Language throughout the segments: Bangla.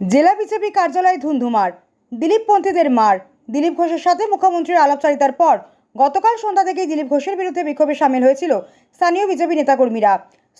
জেলা বিজেপি কার্যালয়ে ধুন্ধুমার দিলীপ পন্থীদের মার। দিলীপ ঘোষের সাথে মুখ্যমন্ত্রীর আলাপচারিতার পর গতকাল সন্ধ্যা থেকেই দিলীপ ঘোষের বিরুদ্ধে বিক্ষোভে সামিল হয়েছিল স্থানীয় বিজেপি নেতাকর্মীরা।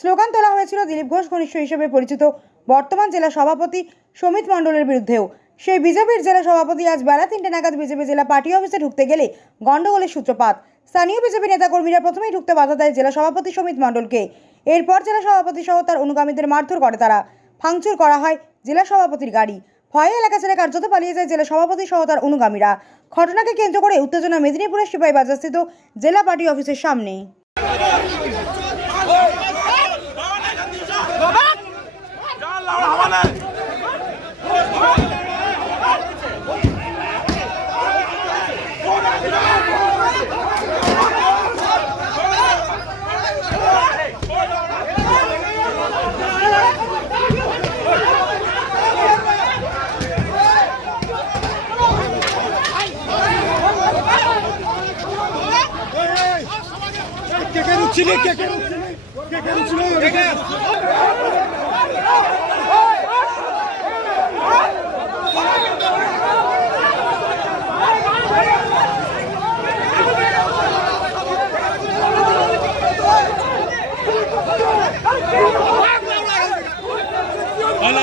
স্লোগান তোলা হয়েছিল দিলীপ ঘোষ ঘনিষ্ঠ হিসেবে পরিচিত বর্তমান জেলা সভাপতি সমিত মণ্ডলের বিরুদ্ধেও। সেই বিজেপির জেলা সভাপতি আজ বেলা তিনটে নাগাদ বিজেপি জেলা পার্টি অফিসে ঢুকতে গেলে গণ্ডগোলের সূত্রপাত। স্থানীয় বিজেপি নেতাকর্মীরা প্রথমেই ঢুকতে বাধা দেয় জেলা সভাপতি সমিত মণ্ডলকে। এরপর জেলা সভাপতি সহ তার অনুগামীদের মারধর করে তারা। ভাঙচুর করা হয় জেলা সভাপতির গাড়ি ভয়ে এলাকা ছেড়ে কার্যত পালিয়ে যায় জেলা সভাপতি সহ তার অনুগামীরা ঘটনাকে কেন্দ্র করে উত্তেজনা মেদিনীপুরের সিপাহী বাজারস্থিত জেলা পার্টি অফিসের সামনে রুচ্ছিলে কেকে রুচ্ছিলে কেকে রুচ্ছিলে কেকে চলো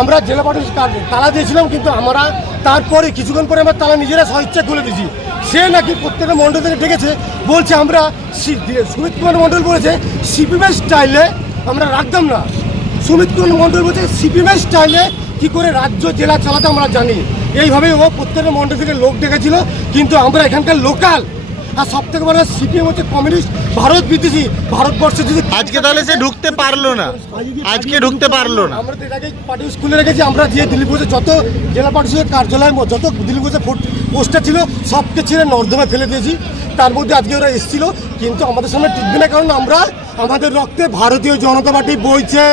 আমরা জেলা কাজ- তালা দিয়েছিলাম, কিন্তু আমরা তারপরে কিছুক্ষণ পরে আমরা তালা নিজেরা স্বেচ্ছা খুলে দিয়েছি। সে নাকি প্রত্যেকটা মণ্ডল থেকে ডেকেছে, বলছে আমরা সুমিত কুমার মণ্ডল বলেছে সিপিএমের স্টাইলে আমরা রাখতাম না। সুমিত কুমার মণ্ডল বলছে সিপিএমের স্টাইলে কি করে রাজ্য জেলা চালাতে আমরা জানি। এইভাবে ও প্রত্যেকটা মণ্ডল থেকে লোক ডেকেছিল, কিন্তু আমরা এখানকার লোকাল আর সব থেকে বড় সিপিএম হচ্ছে কমিউনিস্ট ভারত বিদেশি ভারতবর্ষে যদি আজকে তাহলে সে ঢুকতে পারল না। আজকে ঢুকতে পারল না। আমরা তো এর আগে পার্টি স্কুলে রেখেছি আমরা যে দিলীপ ঘোষের যত জেলা পরিষদের কার্যালয় যত দিলীপ ঘোষের পোস্টার ছিল সবকে ছেড়ে নর্দমে ফেলে দিয়েছি। তার মধ্যে আজকে ওরা এসেছিল কিন্তু আমাদের সামনে টিকবে না কারণ আমরা আমাদের রক্তে ভারতীয় জনতা পার্টি বইছে।